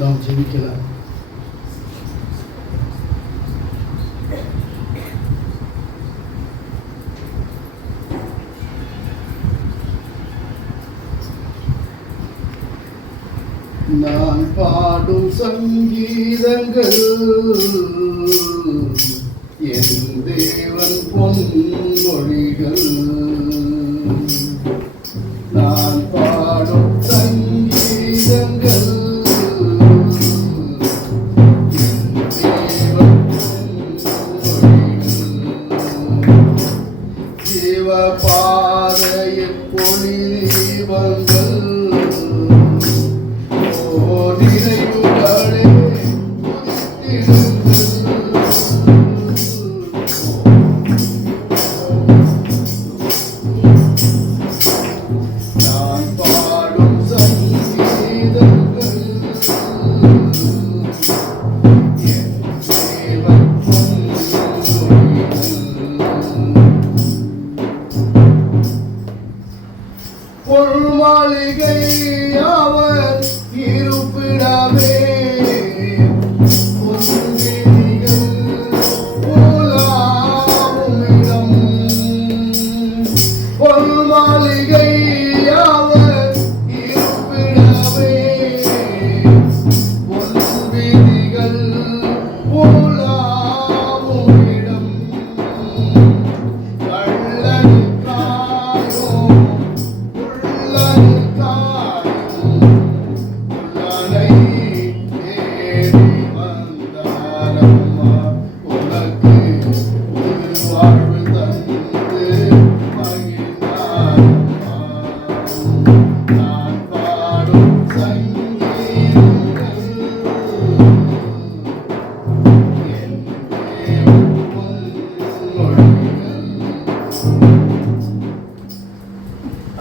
நாம் ஜெபிக்கலாம். நான் பாடும் சங்கீதங்கள் என் தேவன் பொன்மொழிகள். நான் பாடும் சங்கீதங்கள் என் தேவன் பொன்மொழிகள். ஜீவ பாதையில் பொழி தீபங்கள் நினைவுகளே நான் பாடும் சங்கீதங்கள் என் தேவன் பொன்மொழிகள். பொன்மாளிகை அவர் இருப்பிடமே பொன்விழிகள் போலாவும் இடம். பொன்மாளிகை அவர் இருப்பிடமே பொன்விழிகள் போலாவும் இடம். கள்ளனுக்காயும்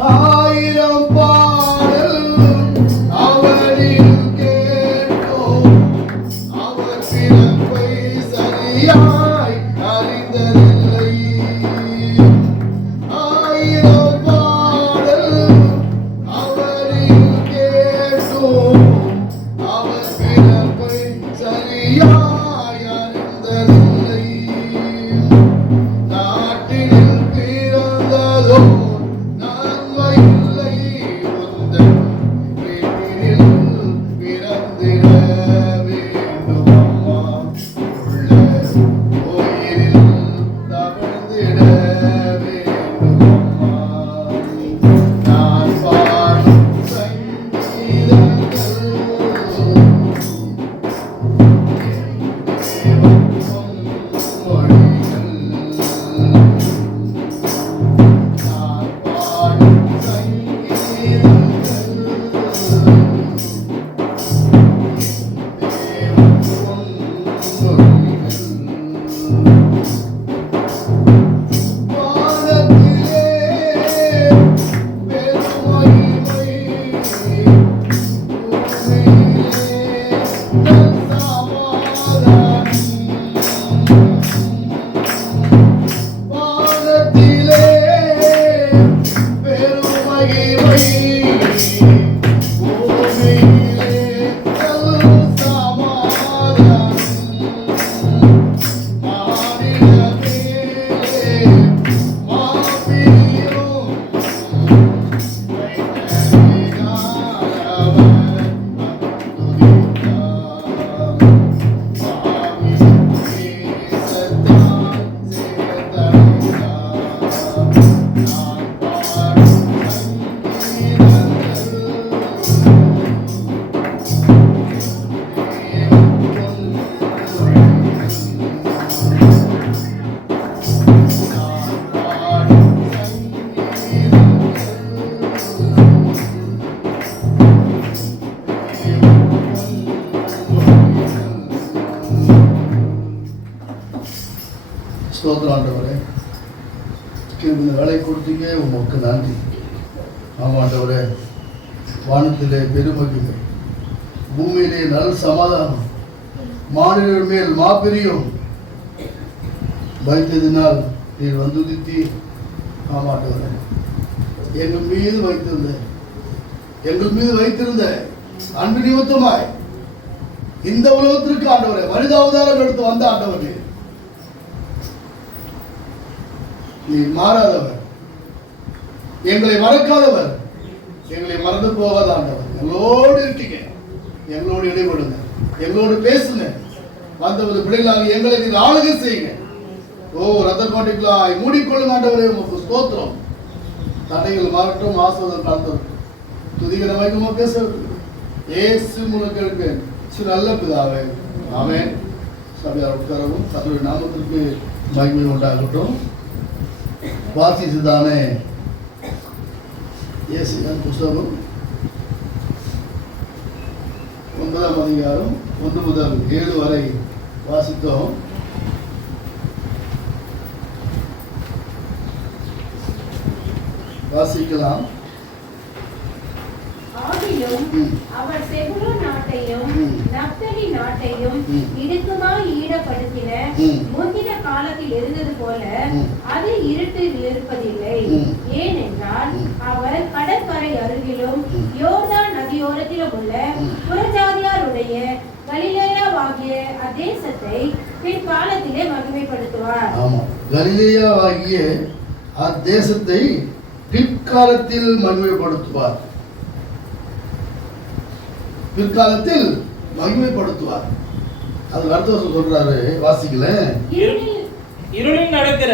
ஆயிரம் பாடல் அவரில் கேட்டோம். அவர் பிறப்பை சரியாய் அறிந்ததில்லை. ஆயிரம் பாடல் அவரில் கேட்டோம். அவர் பிறப்பை சரியாய் அறிந்ததில்லை. நாட்டினில் பிறந்ததோ ஸ்தோத்திரம் ஆண்டவரே. இந்த வேலை கொடுத்தீங்க, உமக்கு நன்றி. ஆமாம் ஆண்டவரே, வானத்திலே பெருமகிமை, பூமியிலே நல்ல சமாதானம், மாநிலர் மேல் மாபெரியும் வைத்ததினால் நீர் வந்துதித்தி. ஆமாம் ஆண்டவரே, எங்கள் மீது வைத்திருந்த அன்பு நிமித்தமாய் இந்த உலகத்திற்கு ஆண்டவரே மனிதாவதாரம் எடுத்து வந்த ஆண்டவரே, நீ மாறாதவர், எங்களை மறக்காதவர், எங்களை மறந்து போகாத ஆண்டவர். எங்களோடு இருக்கீங்க, எங்களோடு இடைபடுங்க, எங்களோடு பேசுங்க. வந்தவது பிள்ளைகளாக எங்களை நீங்க ஆளுகை செய்யுங்க. ஓ ரத்த கோட்டைகளாய் மூடிக்கொள்ளுங்க ஆண்டவரே. உமக்கு ஸ்தோத்திரம். தடைகள் மாறட்டும், ஆசீர்வாதம் கலந்தது. துதிக்கிற மைக்கமா பேசுறது இயேசு மூலம் கேட்பேன் நல்ல பிதாவே, ஆமென். சபையார் உட்காரவும். கர்த்தருடைய நாமத்திற்கு மகிமை உண்டாகட்டும். வாசித்துதானே ஏசாயா புஸ்தகம் 9ஆம் அதிகாரம் 1 முதல் 7 வரை வாசித்தோம். வாசிக்கலாம். அவர் செபுலோன் நாட்டையும் நப்தலி நாட்டையும் இடுக்குமாய் ஈடப்படுத்தின முந்தின காலத்தில் இருந்தது போல அது இருட்டில் இருப்பதில்லை. ஏனென்றால் அவர் கடற்கரை அருகிலும் யோர்தான் நதியோரத்திலும் உள்ள புறஜாதியாருடைய கலிலேயாவாகிய அத்தேசத்தை பிற்காலத்திலே மகிமைப்படுத்துவார். ஆமா, கலிலேயாவாகிய அத்தேசத்தை பிற்காலத்தில் மகிமைப்படுத்துவார். பிற்காலத்தில் மகிமைப்படுத்துவார். அது அடுத்த வருஷம் சொல்றாரு, வாசிக்கல. இருளில் நடக்கிற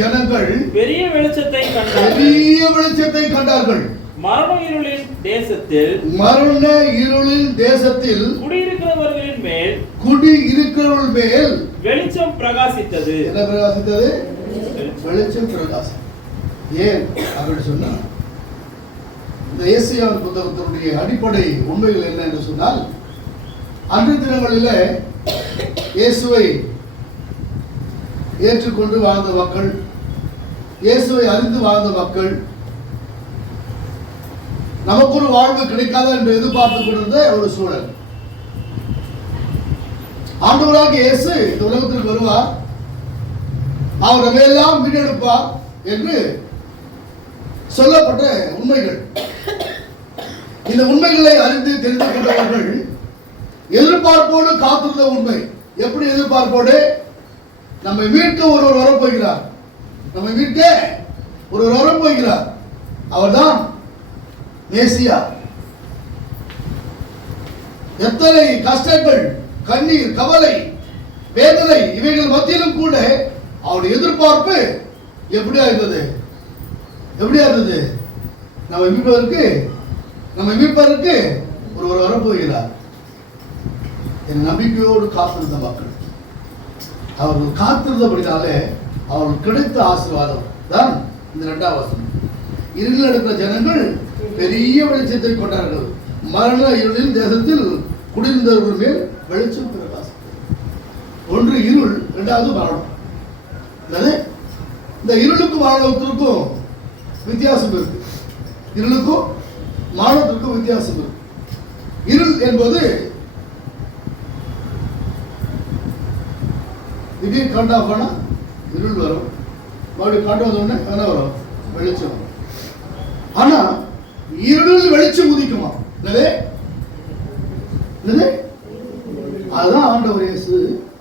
ஜனங்கள் பெரிய வெளிச்சத்தை கண்டார்கள். மரண இருளின் தேசத்தில் குடியிருக்கிறவர்கள் மேல் வெளிச்சம் பிரகாசித்தது. என்ன பிரகாசித்தது? வெளிச்சம் பிரகாசம். ஏன் அப்படி சொன்னா, இந்த ஏசாயா புத்தகத்தினுடைய அடிப்படை உண்மைகள் என்ன என்று சொன்னால், அன்று தினங்களிலே இயேசுவை ஏற்றுக்கொண்டு வாழ்ந்த மக்கள், இயேசுவை அறிந்து வாழ்ந்த மக்கள், நமக்கு ஒரு வாழ்வு கிடைக்காத என்று எதிர்பார்த்து கொண்டிருந்த ஒரு சூழல். ஆண்டவராக இயேசு இந்த உலகத்திற்கு வருவார், அவர் நம்மையெல்லாம் மீட்டெடுப்பார் என்று சொல்லப்பட்ட உண்மைகள். இந்த உண்மைகளை அறிந்து தெரிந்து கொண்டவர்கள் எதிர்பார்ப்போடு காத்திருந்த உண்மை. எப்படி எதிர்பார்ப்போடு? நம்மை மீட்க ஒருவர் வரப்போகிறார், நம்மை மீட்க ஒருவர் வரப்போகிறார். அவர்தான் மேசியா. எத்தனை கஷ்டங்கள், கண்ணீர், கவலை, வேதனை இவைகள் மத்தியிலும் கூட அவருடைய எதிர்பார்ப்பு எப்படியா இருந்தது? எப்படியா இருந்தது? நம்ம மீட்பதற்கு ஒருவர் வரப்போகிறார். என் நம்பிக்கையோடு காத்திருந்த மக்கள், அவர்கள் காத்திருந்தபடினாலே அவர்கள் கிடைத்த ஆசீர்வாதம் தான் இந்த 2ஆம் வசனம். இருளில் நடக்கிற ஜனங்கள் பெரிய வெளிச்சத்தை கொண்டார்கள். மரண இருளின் தேசத்தில் குடியிருந்தவர்கள் மேல் வெளிச்சம் பிரகாசம். ஒன்று இருள், இரண்டாவது மரணம். இந்த இருளுக்கும் மரணத்திற்கும் வித்தியாசம் இருக்கு. இருளுக்கும் மரணத்திற்கும் வித்தியாசம் இருக்கு. இருள் என்பது திடீர் கண்டா போனா இருள் வரும், மறுபடியும் காட்டு வந்தோடனே என்ன வரும்? வெளிச்சம் வரும். ஆனா இருளில் வெளிச்சம் உதிக்குமா? அதுதான் ஆண்டவர் இயேசு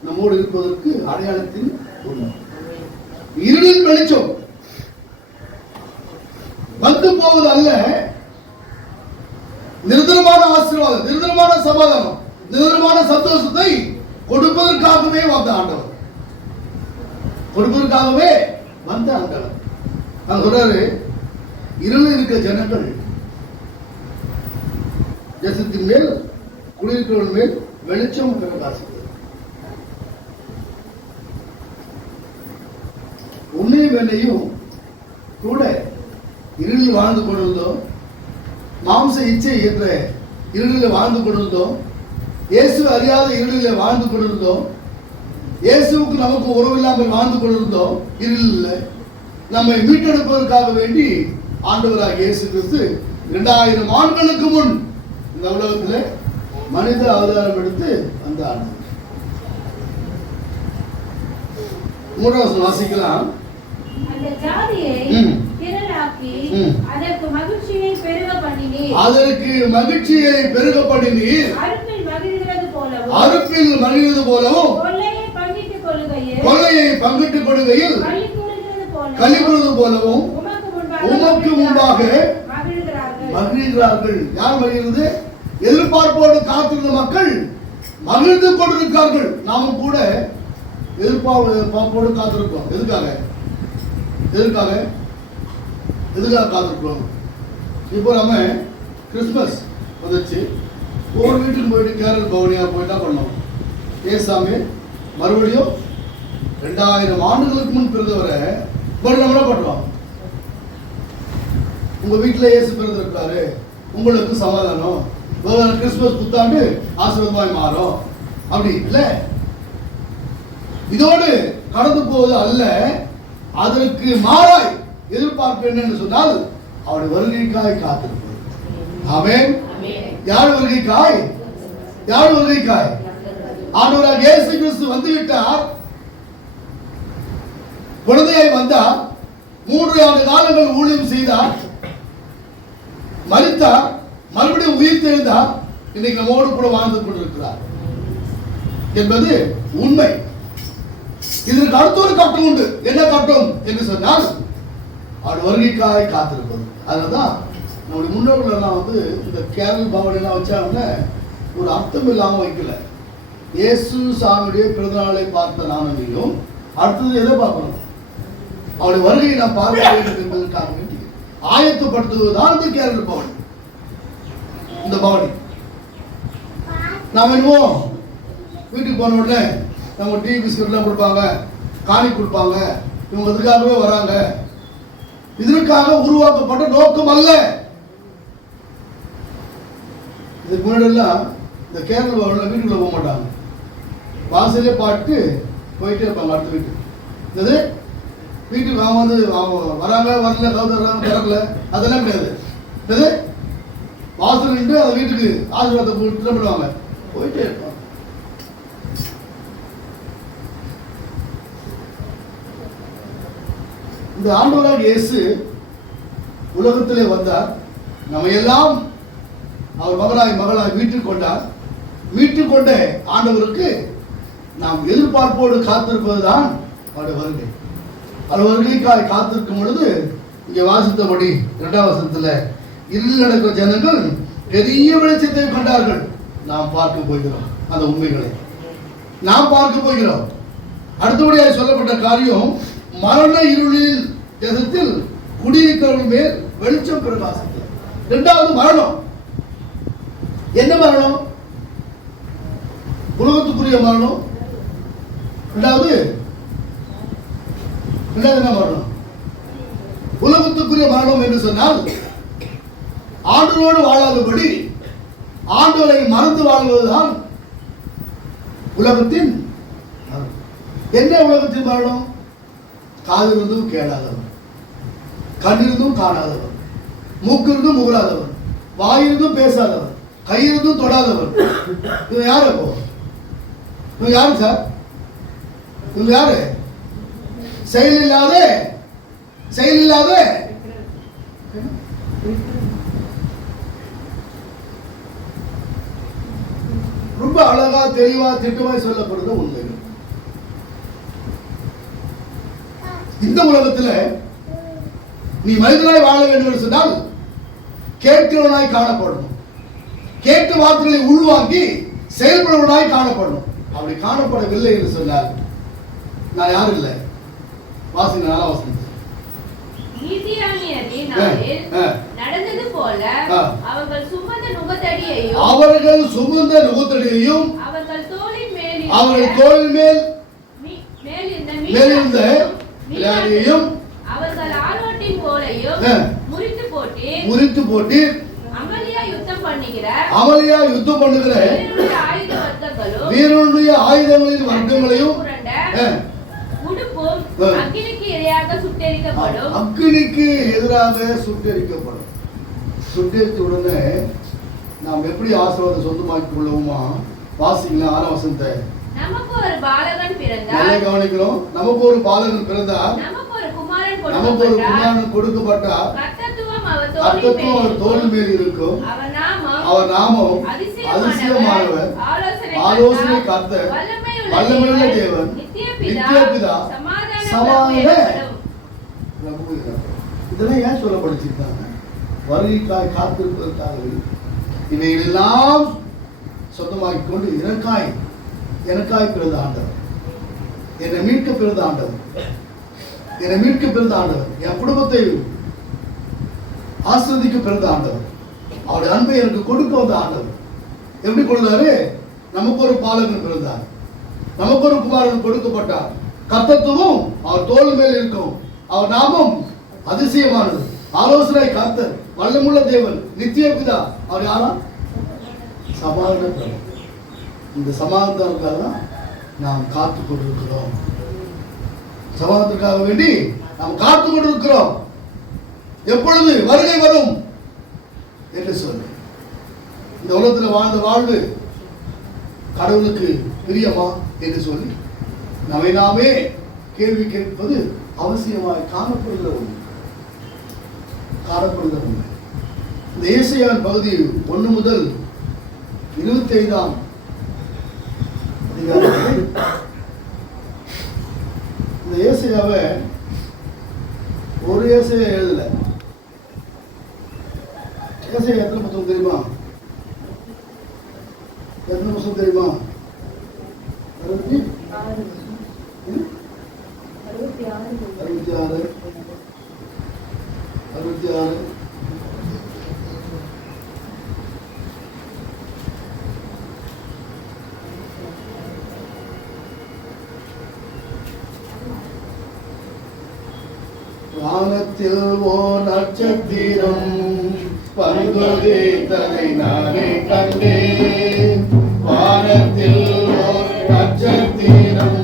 நம்மோடு இருப்பதற்கு அடையாளத்தின் உண்மை. இருளில் வெளிச்சம் வந்து போவது அல்ல, நிரந்தரமான ஆசீர்வாதம், நிரந்தரமான சமாதானம், நிரந்தரமான சந்தோஷத்தை கொடுப்பதற்காகவே வந்த ஆண்டவர். கொடுப்பதற்காகவே வந்த ஆண்டவர். நான் சொல்றாரு, இருளில் இருக்க ஜனங்கள் தேசத்தின் மேல் குடியிருக்கிறவர்கள் மேல் வெளிச்சம் பிரகாசித்தது. உன்னையும் என்னையும் கூட இருளில் வாழ்ந்து கொண்டிருந்தோம், மாம்ச இச்சை என்ற இருளில் வாழ்ந்து கொண்டிருந்தோம், இயேசு அறியாத இருளில் வாழ்ந்து கொண்டிருந்தோம், இயேசுவுக்கு நமக்கு உறவில்லாமல் வாழ்ந்து கொண்டிருந்தோம். இருளில் நம்மை மீட்டெடுப்பதற்காக வேண்டி ஆண்டவராக இயேசு கிறிஸ்து 2000 ஆண்டுகளுக்கு முன் இந்த உலகத்தில் மனித அவதாரம் எடுத்து அந்த ஆண்டு. 3 வாசிக்கலாம். அந்த ஜாதியை திரளாக்கி அதற்கு மகிழ்ச்சியை பெருக பண்ணினீர். அதற்கு மகிழ்ச்சியை பெருக பண்ணினீர். அருகில் போலவும் அறுப்பில் மகிழ்வது போலவும் கொள்ளையை பங்கிட்டுக் கொள்ளுகையில் கொள்ளையை பங்கிட்டுக் கொள்கையில் களி கூறுகிறது போலவும் உமக்கு முன்பாக மகிழ்கிறார்கள். மகிழ்கிறார்கள். யார் மகிழ்கிறது? எதிர்பார்ப்போடு காத்திருந்த மக்கள் மகிழ்ந்து கொண்டிருக்கிறார்கள். நாமும் கூட எதிர்பார்ப்போடு காத்திருக்கிறோம். எதுக்காக காத்திருக்கிறோம்? இப்போ நம்ம கிறிஸ்மஸ் வந்துச்சு, ஒவ்வொரு வீட்டுக்கு போயிட்டு கேரள் பவனியா போயிட்டா பண்ணோம். ஏசாமி மறுபடியும் 2000 ஆண்டுகளுக்கு முன் பிறந்தவரை மறுபடியும் என்ன பண்றோம்? உங்க வீட்டுல இயேசு பிறந்திருக்காரு, உங்களுக்கு சமாதானம், கிறிஸ்துமஸ் புத்தாண்டு ஆசீர்வாதமாய் மாறும் அப்படி இல்ல. இதோடு கடந்து போவது அல்ல, அதற்கு மாறாய் எதிர்பார்ப்பு என்னன்னு சொன்னால் அவருடைய வருகைக்காய் காத்திருப்பது. ஆமென். யார் வருகைக்காய்? ஆண்டவராக இயேசு கிறிஸ்து வந்து விட்டார். குழந்தையாய் வந்தார், 3 ஆண்டு காலங்கள் ஊழியம் செய்தார், மரித்தார், மறுபடியும் உயிர் தெழுந்தார், இன்னைக்கு நம்மோடு கூட வாழ்ந்து கொண்டிருக்கிறார் என்பது உண்மை. இதற்கு அடுத்த ஒரு கட்டம் உண்டு. என்ன கட்டம் என்று சொன்னால் அவர் வருகைக்காய் காத்திருப்பது. அதனால்தான் நம்முடைய முன்னோர்கள் எல்லாம் வந்து இந்த கேரள் பவனி எல்லாம் வச்சாங்கன்னா ஒரு அர்த்தம் இல்லாம வைக்கல. இயேசு சாமியுடைய பிறந்தநாளை பார்த்த நானும் அடுத்தது எதை பார்க்கணும்? அவருடைய வருகையை நாம் பார்க்க வேண்டும் என்பதற்காக வேண்டி ஆயத்தப்படுத்துவதுதான் இந்த கேரள பவனி. இந்த பவனி நாம் என்னமோ வீட்டுக்கு போன உடனே நம்ம டீ பிஸ்கட்லாம் கொடுப்பாங்க, காணி கொடுப்பாங்க, இவங்க இதுக்காகவே வராங்க. இதற்காக உருவாக்கப்பட்ட நோக்கம் அல்ல. இதுக்கு முன்னாடி எல்லாம் இந்த கேரள பவனில் வீட்டுக்குள்ள போக மாட்டாங்க, வாசலே பாட்டு போயிட்டே இருப்பாங்க. அடுத்த வீட்டு வீட்டுக்கு அவங்க வந்து வராங்க, வரல, கவுதறாங்க, திறக்கல, அதெல்லாம் கிடையாது. வாசல் நின்று அந்த வீட்டுக்கு ஆசீர்வாதத்தை பண்ணுவாங்க, போயிட்டே இருப்பாங்க. இந்த ஆண்டவராக இயேசு உலகத்திலே வந்தார், நம்ம எல்லாம் அவர் மகளாய் மீட்டுக் கொண்டார். மீட்டுக்கொண்ட ஆண்டவருக்கு நாம் எதிர்பார்ப்போடு காத்திருப்பதுதான் அவருடைய வருகை. அவர் வருகைக்காய் காத்திருக்கும் பொழுது இங்கே வாசித்தபடி 2ஆம் வசனத்துல இருளில் நடக்கிற ஜனங்கள் பெரிய வெளிச்சத்தை கண்டார்கள். நாம் பார்க்க போகிறோம், அந்த உண்மைகளை நாம் பார்க்க போகிறோம். அடுத்தபடியாக சொல்லப்பட்ட காரியம், மரண இருளில் தேசத்தில் குடியிருக்கிறவர்கள் மேல் வெளிச்சம் பிரகாசித்தது. 2வது மரணம். என்ன மரணம்? உலகத்துக்குரிய மரணம். 2வது என்ன மரணம்? உலகத்துக்குரிய மரணம் என்று சொன்னால் ஆண்டவரோடு வாழாதபடி ஆண்டவரை மறந்து வாழ்வதுதான் உலகத்தின் மரணம். என்ன உலகத்தின் மரணம்? காதிருந்தும் கேளாதவர், கண்ணிருந்தும் காணாதவர், மூக்கிருந்தும் முகராதவர், வாயிருந்தும் பேசாதவர், கையிருந்தும் தொடாதவர். இவங்க யாரு? அப்போ இவங்க யாரு சார்? இவங்க யாரு? செயல் இல்லாத ரொம்ப அழகா தெளிவா திட்டமாய் சொல்லப்படுறது உண்மை. இந்த உலகத்துல நீ மனிதனாய் வாழ வேண்டும் என்று சொன்னால் கேட்கிறவனாய் காணப்படணும், கேட்டு வார்த்தைகளை உள்வாங்கி செயல்படுவனாய் காணப்படணும். அப்படி காணப்படவில்லை என்று சொன்னால் நான் யாரும் இல்லை. வாசிங்க, 4ஆம் வசனம். நடந்தது போல அவர்கள் சுமந்த நுகத்தடியையும் அவர்கள் தோளின் மேல் மேலிருந்த விளையாடியையும் அவர்கள் ஆரோட்டின் போலையும் முறித்து போட்டு அமலியா யுத்தம் பண்ணுகிற வீரனுடைய ஆயுதங்களின் வர்க்கங்களையும் அக்கினிக்கு எதிராக சுட்டெரிக்கப்படும். சுட்டெரித்த உடனே நாம் எப்படி ஆசீர்வாதம் சொந்தமாக்கிக் கொள்ளுவோமா? வாசிங்களா 6ஆம் வசனத்தை. நமக்கு ஒரு பாலகன் பிறந்தார், நமக்கு ஒரு குமாரன் கொடுக்கப்பட்டார், கர்த்தத்துவம் அவர் தோளின் மேல் இருக்கும், அவர் நாமம் அதிசயமானவர், ஆலோசனை கர்த்தர், வல்லமையுள்ள தேவன், நித்திய பிதா, சமாதான பிரபு. இதெல்லாம் ஏன் சொல்லப்படுத்திருக்காங்க? வருகைக்காய் காத்திருப்பதற்காகவே. இவைகளெல்லாம் சொந்தமாக்கிக் கொண்டு எனக்காய் பிறந்த ஆண்டவர், என்னை மீட்க பிறந்த ஆண்டவர், என்னை மீட்க பிறந்த ஆண்டவர், என் குடும்பத்தை ஆஸ்வதிக்க பிறந்த ஆண்டவர், அவருடைய அன்பை எனக்கு கொடுக்க வந்த ஆண்டவர். எப்படி கொடுத்தாரு? நமக்கு ஒரு பாலகன் பிறந்தார், நமக்கு ஒரு குமாரன் கொடுக்கப்பட்டார். கர்த்தத்துவம் அவர் தோள் மேல் இருக்கும். அவர் நாமம் அதிசயமானது, ஆலோசனை கர்த்தர், வல்லமுள்ள தேவன், நித்திய பிதா. அவர் யாரா? சமாதான பிரபு. இந்த சமாதானத்துக்காக தான் நாம் காத்து கொண்டிருக்கிறோம். சமாதானத்துக்காக வேண்டி நாம் காத்து கொண்டிருக்கிறோம். எப்பொழுது வருகை வரும் என்று சொல்லி இந்த உலகத்தில் வாழ்ந்த வாழ்வு கடவுளுக்கு பிரியமா என்று சொல்லி நாமே கேள்வி கேட்பது அவசியமாய் காணப்படுகிற ஒன்று. இந்த ஏசாயாவின் பகுதி 1 முதல் 25ஆம் அதிகாரத்தில் இந்த ஏசாயாவை ஒரு ஏசாயா எழுதல. ஏசாயா எத்தனை புத்தகம் தெரியுமா? எத்தனை புத்தகம் தெரியுமா? 66. வானத்தில் ஓ நட்சத்திரம் பரிந்துரைத்ததை நானே கண்டேன். வானத்தில் ஓ நட்சத்திரம்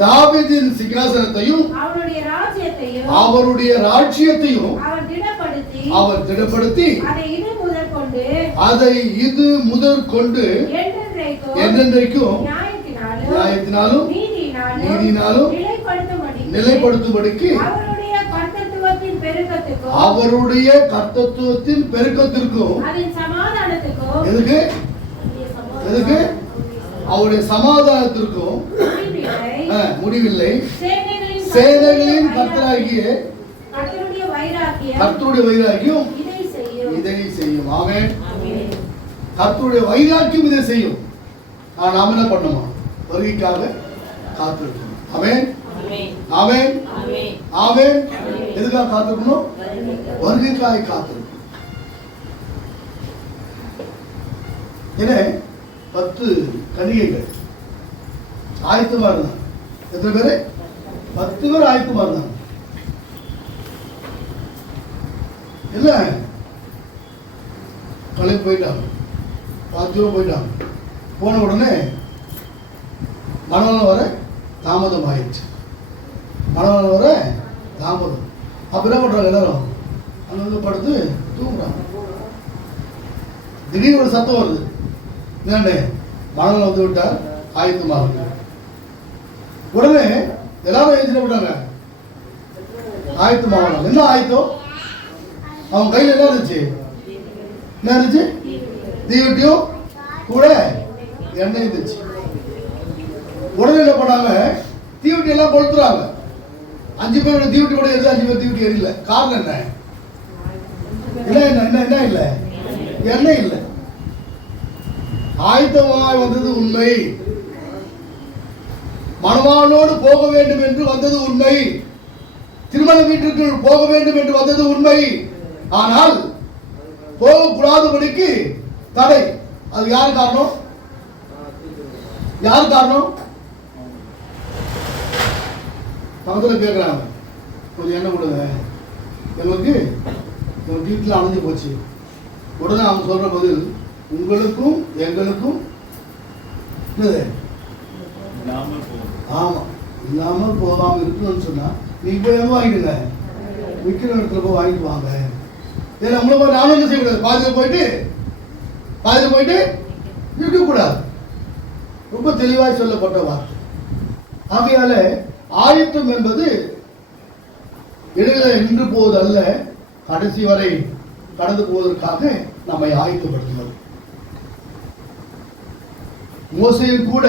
தாவீதின் சிங்காசனத்தையும் அவருடைய ராஜ்யத்தையும் அவர் திடப்படுத்தி அதை இது முதற்கொண்டு என்றென்றைக்கும் நியாயத்தினாலும் நீதியினாலும் நிலைப்படுத்தும்படிக்கு அவருடைய கர்த்தத்துவத்தின் பெருக்கத்திற்கும் எதுக்கு அவருடைய சமாதானத்திற்கும் முடிவில்லை. சேனைகளின் கர்த்தராகிய கர்த்தருடைய வைராக்கியம் இதை செய்யும். ஆமென். கர்த்தருடைய வைராக்கியம் இதை செய்யும். நாம என்ன பண்ணுமா? வருகைக்காக காத்திருக்கணும். ஆமென். ஆமென். ஆமென். எதுக்காக காத்திருக்கணும்? வருகைக்காக காத்திருக்கணும். ஏன்னா 10 கன்னிகைகள் ஆயத்தமா இருந்தாங்க. எத்தனை பேரு? 10 பேர் ஆயத்தமா இருந்தாங்க. இல்ல கலைக்கு போயிட்டாங்க, 10 போயிட்டாங்க. போன உடனே மணவன் வர தாமதம் ஆயிடுச்சு. மணவன் வர தாமதம். அப்ப என்ன பண்றாங்க? எல்லாரும் அங்க வந்து படுத்து தூங்குறாங்க. திடீர்னு ஒரு சத்தம் வருது. என்னண்டு? மணவன் வந்து விட்டார், ஆயத்தமாக. உடனே எல்லாரும் எழுதிட்டு விட்டாங்க, ஆயத்தமாக. என்ன ஆயத்தம்? அவன் கையில் என்ன இருந்துச்சு? என்ன இருந்துச்சு? தீவட்டியும் கூட எண்ணெய் இருந்துச்சு. உடனே என்ன பண்ணாங்க? தீவட்டி எல்லாம் கொளுத்துறாங்க. 5 பேர் தீவட்டி கூட எரியுது, 5 பேர் தீவட்டி எரியல. காரணம் என்ன? என்ன இல்லை? எண்ணெய் இல்லை. ஆயத்தமாய் வந்தது உண்மை. மணவாளனோடு போக வேண்டும் என்று வந்தது உண்மை. திருமண வீட்டிற்கு போக வேண்டும் என்று வந்தது உண்மை. ஆனால் போகக்கூடாதபடிக்கு தடை. அது யார் காரணம்? யார் காரணம்? பக்கத்தில் கேட்குறாங்க, கொஞ்சம் என்ன கொடுங்க, எங்களுக்கு எங்கள் வீட்டில் அணைஞ்சு போச்சு. உடனே அவங்க சொல்கிற பதில், உங்களுக்கும் எங்களுக்கும் என்னது? ஆமாம், இல்லாமல் போகாமல் இருக்கணும்னு சொன்னால் நீங்கள் போய் எங்கே வாங்கிடுங்க, விற்கிற இடத்துல போய் வாங்கிட்டு வாங்க. ஏன்னா உங்களை போய் நானும் என்ன செய்யக்கூடாது, பாதியில் போயிட்டு இருக்கக்கூடாது. ரொம்ப தெளிவாக சொல்லப்பட்ட வார்த்தை. ஆகையால ஆயத்தம் என்பது இடையில நின்று போவதல்ல, கடைசி வரை கடந்து போவதற்காக நம்மை ஆயத்தப்படுத்துவது. மோசேயும் கூட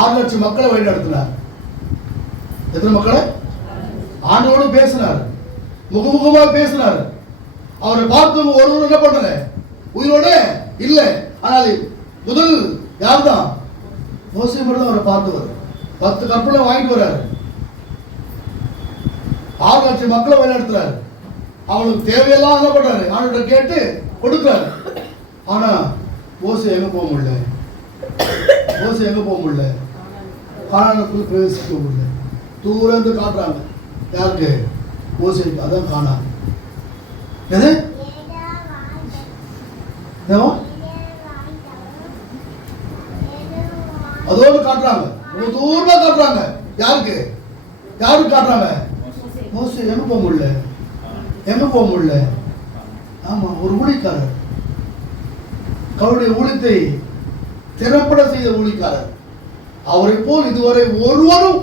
6 லட்சம் மக்களை வழி நடத்தினார். எத்தனை மக்களை? ஆண்டோடு பேசினார், முகமுகமாக பேசினார். அவரை பார்த்தவங்க ஒருவர் என்ன பண்ணல, உயிரோட இல்லை. ஆனால் முதல் யார் தான்? மோசே மட்டும் அவரை பார்த்தவர். 10 கற்பனை வாங்கிட்டு வர்றாரு, 6 லட்சம் மக்களை வழிநடத்துறாரு. அவனுக்கு தேவையெல்லாம் என்ன பண்றாரு, ஆண்டோட கேட்டு கொடுக்குறாரு. ஆனா மோசே எங்க போக முடியல, கானானுக்குள் பிரவேசிக்க முடியல. தூரம் இருந்து காட்டுறாங்க. யாருக்கு? மோசேக்கு. அதான் காணா. எது? அதோடு காட்டுறாங்க, தூரமா காட்டுறாங்க. யாருக்கு காட்டுறாங்க? மோசே எங்க போக முடியல. ஆமா, ஒரு ஊழிக்காரர், அவருடைய ஊழியத்தை திறப்பட செய்த ஊழிக்காரர். அவரை போல் இதுவரை ஒருவரும்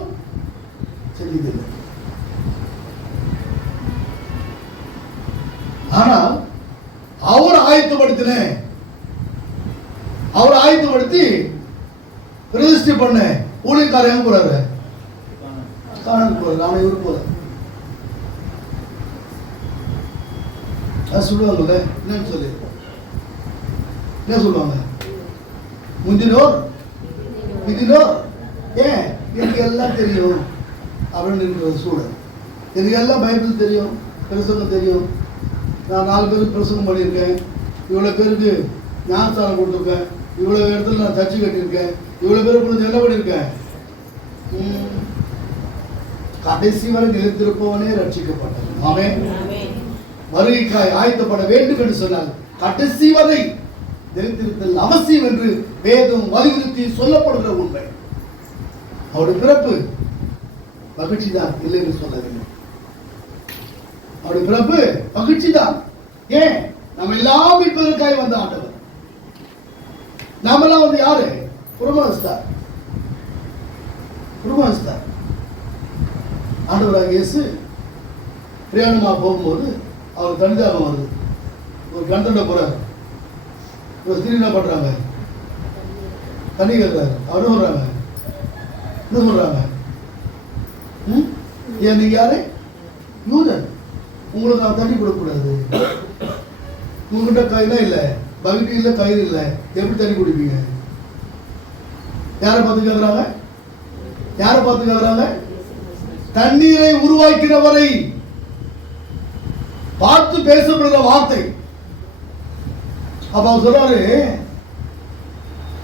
செஞ்சதில்லை. ஆனால் அவரை ஆயத்தப்படுத்தி ரெஜிஸ்டர் பண்ண ஊழியக்காரர் எங்க போறாரு? கானானுக்கு போறாரு. அவனை இவரு போற சொல்லுவாங்கல்ல, என்னன்னு சொல்லி என்ன சொல்லுவாங்க? முந்தினோர் பிந்தினோர். ஏன்? எனக்கு எல்லாம் தெரியும் அப்படின்னு இருக்கிற சூழல். எனக்கு எல்லாம் பைபிள் தெரியும், பிரசங்கம் தெரியும். நான் 4 பேருக்கு பிரசங்கம் பண்ணியிருக்கேன், இவ்வளோ பேருக்கு ஞானஸ்தானம் கொடுத்துருக்கேன், இவ்வளோ இடத்துல நான் தச்சு கட்டியிருக்கேன், இவ்வளோ பேருக்கு கொஞ்சம் என்ன பண்ணியிருக்கேன். கடைசி வரை நிலைத்திருப்பவனே ரட்சிக்கப்பட்டவன். ஆமென். வருகைக்காய் ஆயத்தப்பட வேண்டும் என்று சொன்னால் கடைசி வரை நிலைத்திருத்தல் அவசியம் என்று வேதம் வலியுறுத்தி சொல்லப்படுகிற உண்மை. அவருடைய பிறப்பு மகிழ்ச்சி தான், இல்லை என்று சொல்லவில்லை. அவருடைய பிறப்பு மகிழ்ச்சி தான். ஏன்? நம்ம எல்லாம் மீட்பதற்காக வந்த ஆண்டவர். நாமெல்லாம் வந்து யாரு? புறமனஸ்தார். ஆண்டவராக இயேசு பிரயாணமாக போகும்போது அவர் தனிதாகம் வருது. ஒரு கண்டன போறாரு. திடீர்னு என்ன பண்றாங்க? தண்ணி கேட்கிறாரு. அவரும் சொல்றாங்க, என்ன சொல்றாங்க? ஏன் நீங்க யாரு? யூதன், உங்களுக்கு நான் தண்ணி கொடுக்கக்கூடாது. உங்ககிட்ட கையில இல்லை, பகுதி இல்லை, கயிறு இல்லை, எப்படி தண்ணி குடிப்பீங்க? யாரை பார்த்து கேட்கிறாங்க? தண்ணீரை உருவாக்கிறவரை பார்த்து பேசப்படுகிற வார்த்தை. அப்ப அவர் சொல்றாரு,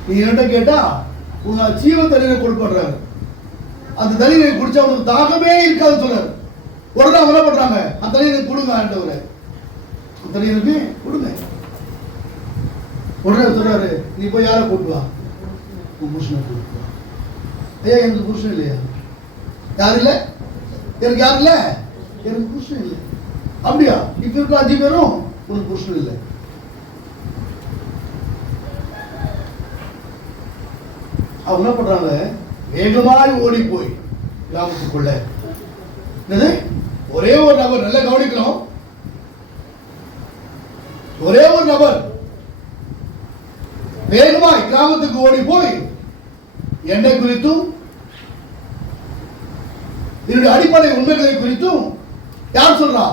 நீ என்கிட்ட கேட்டா உனக்கு ஜீவ தண்ணீரை கொடுப்படுறாரு. அந்த தண்ணீரை குடிச்சா அவனுக்கு தாகமே இருக்காதுன்னு சொல்றாரு. உடனே என்ன பண்றாங்க? அந்த தண்ணீரை கொடுங்க ஆண்டவரே, அந்த தண்ணீருக்கு கொடுங்க. உடனே சொல்றாரு, நீ போய் யாரை கூட்டு வா? உன் புருஷனை கூட்டு வா. ஐயா, எனக்கு புருஷன் இல்லையா? யாரு இல்லை? எனக்கு யாரு இல்லை? எனக்கு புருஷன் இல்லை. அப்படியா? இப்ப இருக்க 5 பேரும் உனக்கு புருஷன் இல்லை. அவங்க என்ன பண்றாங்க? வேகமாய் ஓடி போய் கிராமத்துக்குள்ள, ஒரே ஒரு நபர், நல்லா கவனிக்கணும், ஒரே ஒரு நபர் வேகமாய் கிராமத்துக்கு ஓடி போய் என்னை குறித்தும் இதனுடைய அடிப்படை உண்மைகளை குறித்தும் யார் சொல்றா?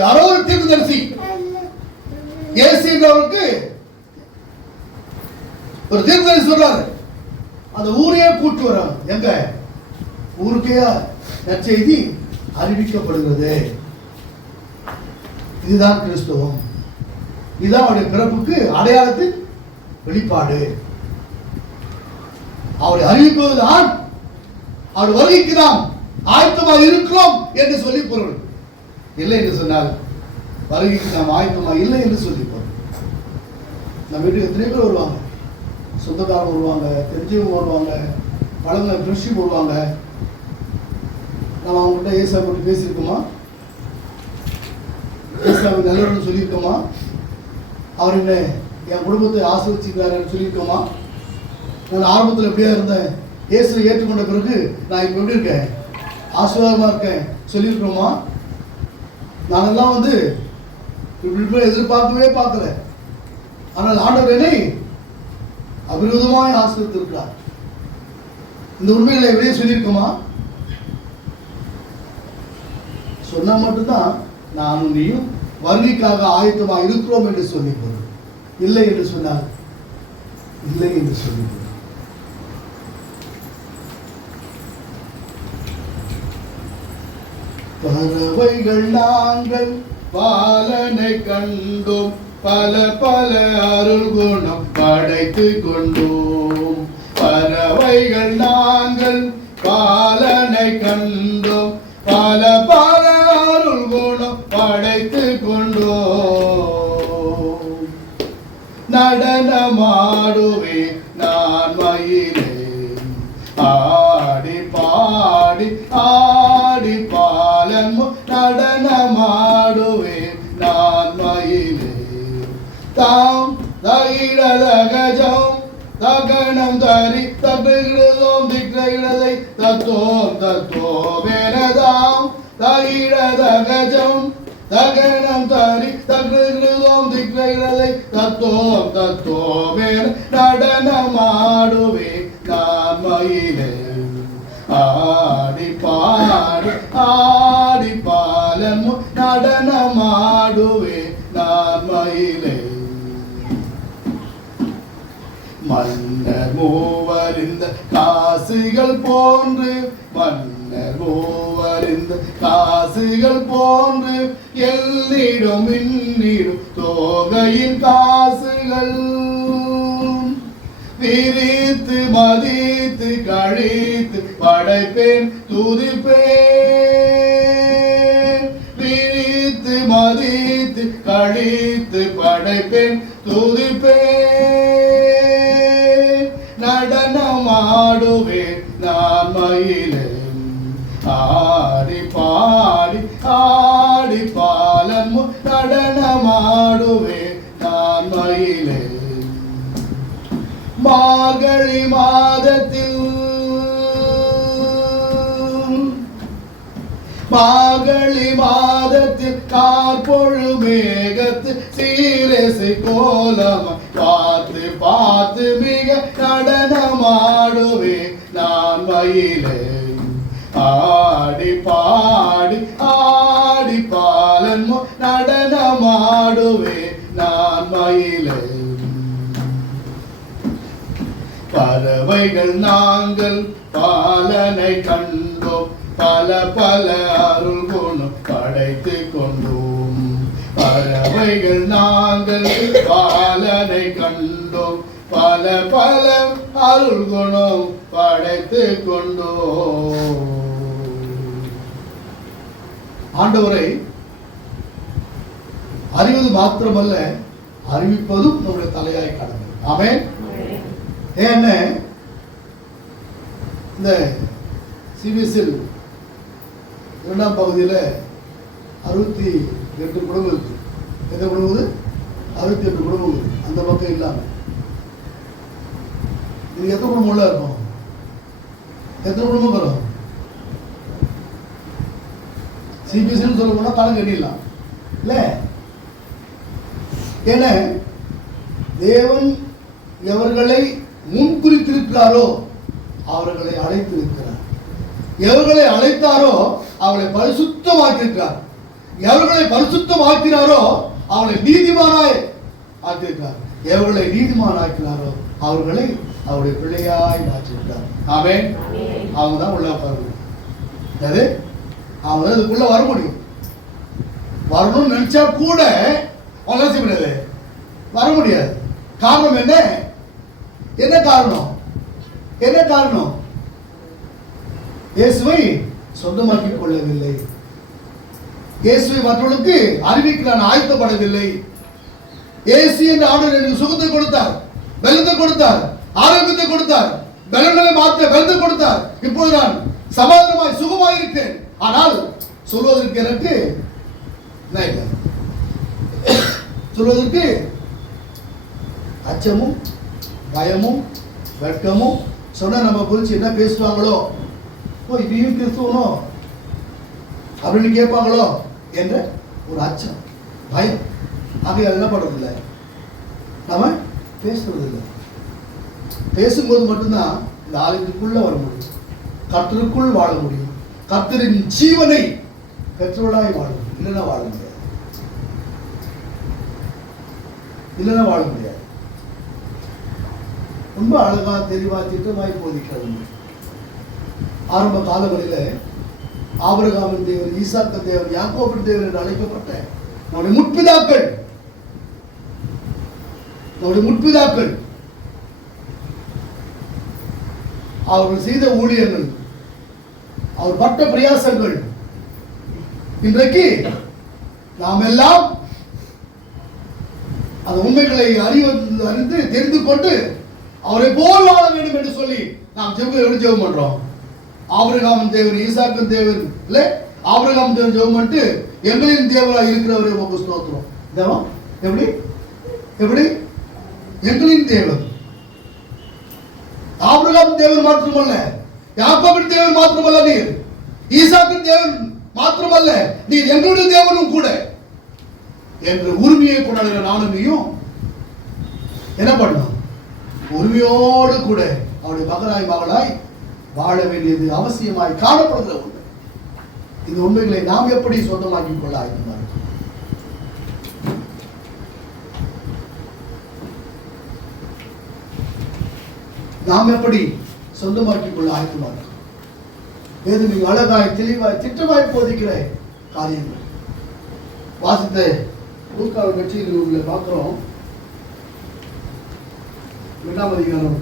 யாரோ ஒரு தீர்க்கதரிசி இயேசுன்றவருக்கு ஒரு தீர்க்கதரிசி சொல்றாரு. அந்த ஊரையே கூட்டு வராங்க. எங்க ஊருக்கே நற்செய்தி அறிவிக்கப்படுகிறது. இதுதான் கிறிஸ்தவம். இதுதான் அவருடைய பிறப்புக்கு அடையாளத்தின் வெளிப்பாடு. அவரை அறிவிப்பதுதான் அவர் வருகைக்கு நாம் ஆயத்தமாக இருக்கிறோம் என்று சொல்லி பொருள். இல்லை என்று சொன்னால் வருகைக்கு நாம் ஆயத்தமாக இல்லை என்று சொல்லி பொருள். நம்ம வீட்டுக்கு எத்தனை பேர் வருவாங்க? சொந்தக்காரங்க வருவாங்க, தெரிஞ்சவங்க வருவாங்க, பழங்க ஃப்ரெண்ட்ஷிப் வருவாங்க. நம்ம அவங்ககிட்ட ஏசா போட்டு பேசியிருக்கோமா? ஏசாவை நல்லவர்னு சொல்லியிருக்கோமா? அவர் என்ன என் குடும்பத்தை ஆசிர்வதிச்சிருக்காருன்னு சொல்லியிருக்கோமா? நான் ஆரம்பத்தில் எப்படியா இருந்தேன், இயேசுவை ஏற்றுக்கொண்ட பிறகு நான் இப்போ எப்படி இருக்கேன், ஆசீர்வாதமாக இருக்கேன் சொல்லியிருக்கிறோமா? நானெல்லாம் இப்படி எதிர்பார்க்கவே பார்க்கல. ஆனால் ஆண்டவர் என்னை அபிரோதமாய் ஆசீர்வதித்திருக்கிறார். இந்த உண்மைகளை எப்படியே சொல்லியிருக்கோமா? சொன்னா மட்டும்தான் நானும் நீயும் வருகைக்காக ஆயத்தமாக இருக்கிறோம் என்று சொல்லிக்கொள்ளும். இல்லை என்று சொன்னால் இல்லை என்று சொல்லிக்கொள்ளும். பறவைகள் நாங்கள் பாலனை கண்டோம், பல பல அருள் குணம் படைத்து கொண்டோம். பறவைகள் நாங்கள் பாலனை கண்டோம், பல பல அருள் குணம் படைத்து கொண்டோம். நடனமாடுவே நான் மயிலே, ஆடி பாடி ஆடி பாலன் நடனமாடுவே நான் மயிலே. தாம் தகிடதகஜம் தகனம் தரி தகிடதோம் திக்ரதை தத்தோம் தத்தோமேனதாம் தகிடதகஜம் தகனம் தரி தகிடதோம் திக்ரதை தத்தோம் தத்தோமேன நடனமாடுவே நான் மயிலே. ஆடி பாடி ஆடி பாலன் நடனமாடுவே நான் மயிலே. மன்னர் மூவர் இந்த காசுகள் போன்று, மன்னர் மூவர் இந்த காசுகள் போன்று, எல்லிடும் இன்னிடும் தோகையின் காசுகள் விரித்து மதித்து கழித்து படைப்பேன் துதிப்பேன். விரித்து மதித்து கழித்து படைப்பேன் துதிப்பேன். நடனமாடுவேன் நான் மயிலே, ஆடி பாடி ஆடி பாலன் நடனமாடுவேன் நான் மயிலே. மார்கழி மாதத்தில் மார்கழி மாதத்தில் கார்பொழு மேகத்து சீரசை கோலம் பார்த்து பார்த்து மிக நடனமாடுவே நான் மயிலே. ஆடி பாடி ஆடி பாலன் நடனமாடுவே நான் மயிலே. பறவைகள் நாங்கள் பாலனை கண்டோம், பல பல அருள் குணம் படைத்து கொண்டோம். பறவைகள் நாங்கள் பாலனை கண்டோம், பல பல அருள் குணம் படைத்து கொண்டோம். ஆண்டவரை அறிவது மாத்திரமல்ல, அறிவிப்பதும் நம்முடைய தலையாய் கடமை. ஆமென். ஏன்னா இந்த சிபிஎஸ்இ இரண்டாம் பகுதியில் 68 குடும்பம் இருக்கு. எந்த குடும்பம்? 68 குடும்பம். அந்த பக்கம் இல்லாமல் இது எத்தனை குடும்பம் உள்ள இருக்கும்? எத்தனை குடும்பம் வரும்? சிபிஎஸ்இன்னு சொல்ல போனால் காலம் கட்டிடலாம் இல்லை? ஏன்னா தேவன் எவர்களை முன்குறித்திருக்கிறாரோ அவர்களை அழைத்திருக்கிறார். எவர்களை அழைத்தாரோ அவர்களை பரிசுத்தமாக்கியிருக்கிறார். எவர்களை பரிசுத்தமாக்கிறாரோ அவர்களை நீதிமானாய் ஆக்கியிருக்கிறார். எவர்களை நீதிமானாக்கிறாரோ அவர்களை அவருடைய பிள்ளையாய் மாற்றிருக்கிறார். ஆமென். அவங்க தான் உள்ள பாருங்க, அது அவங்க தான் இதுக்குள்ள வர முடியும். வரணும்னு நினைச்சா கூட அவங்க செய்ய முடியாது, வர முடியாது. காரணம் என்ன? என்ன காரணம்? என்ன காரணம்? இயேசுவை சொந்தமாக்கிக் கொள்ளவில்லை. இயேசுவை மற்றவர்களுக்கு அறிவிக்க நான் ஆயத்தப்படவில்லை. இயேசு என்ற ஆண்டவர் எனக்கு சுகத்தை கொடுத்தார், பலத்தை கொடுத்தார், ஆரோக்கியத்தை கொடுத்தார், பலங்களை மாற்ற பலத்தை கொடுத்தார். இப்போது நான் சமாதானமாய் சுகமாய் இருக்கிறேன். ஆனால் சொல்வதற்கு எனக்கு என்ன இல்லை, சொல்வதற்கு அச்சமும் பயமும் வெட்கமும், சொன்னா நம்ம குறித்து என்ன பேசுவாங்களோ, ஓ இதையும் கிறிஸ்துவனோ அப்படின்னு கேட்பாங்களோ என்ற ஒரு அச்சம், பயம். ஆகையால் என்ன பண்றதில்லை, நாம பேசுறதில்லை. பேசும்போது மட்டும்தான் இந்த ஆலயத்துக்குள்ள வர முடியும், கர்த்தருக்குள் வாழ முடியும், கர்த்தரின் ஜீவனை பெற்றோராய் வாழ முடியும். இல்லைன்னா வாழ முடியாது, இல்லைன்னா வாழ முடியாது. ரொம்ப அழகா தெளிவா திட்டமாய் போதிக்கிறது. ஆரம்ப காலங்களில் ஆபிரகாமின் தேவன், ஈசாக்கு தேவன், யாக்கோபின் தேவன் என்று அழைக்கப்பட்ட நம்முடைய முற்பிதாக்கள் அவர்கள் செய்த ஊழியர்கள், அவர் பட்ட பிரயாசங்கள், இன்றைக்கு நாம் எல்லாம் அந்த உண்மைகளை அறிந்து தெரிந்து கொண்டு அவரை போல் வாழ வேண்டும் என்று சொல்லி நாம் ஜெபம் பண்றோம். ஆபிரகாமின் தேவன், ஈசாக்கின் தேவன் இல்ல, ஆபிரகாம் தேவன் ஜெபம் பண்ணிட்டு எங்களின் தேவனாய் இருக்கிறவரே உமக்கு ஸ்தோத்திரம். தேவன் எப்படி எப்படி எங்களின் தேவன். ஆபிரகாம் தேவன் மாத்திரமல்ல, யாக்கோபின் தேவன் மாத்திரமல்ல, நீர் ஈசாக்கின் தேவன் மாத்திரமல்ல, நீர் எங்களுடைய தேவனும் கூட என்று உரிமையை கொண்டாடுகிற நானும் நீயும் என்ன பண்ணணும்? உரிமையோடு கூட அவருடைய மகனாய் மகளாய் வாழ வேண்டியது அவசியமாய் காணப்படுகிற உண்மை. இந்த உண்மைகளை நாம் எப்படி சொந்தமாக்கிக் கொள்ள ஆயத்தமாக இருக்கோம்? நாம் எப்படி சொந்தமாக்கிக் கொள்ள ஆயத்தமாக இருக்கோம்? ஏது நீங்க அழகாய் தெளிவாய் திட்டமாய் போதிக்கிற காரியங்கள் வாசித்த லூக்கா கட்சியில் உள்ள பார்க்கிறோம். 2ஆம் அதிகாரம்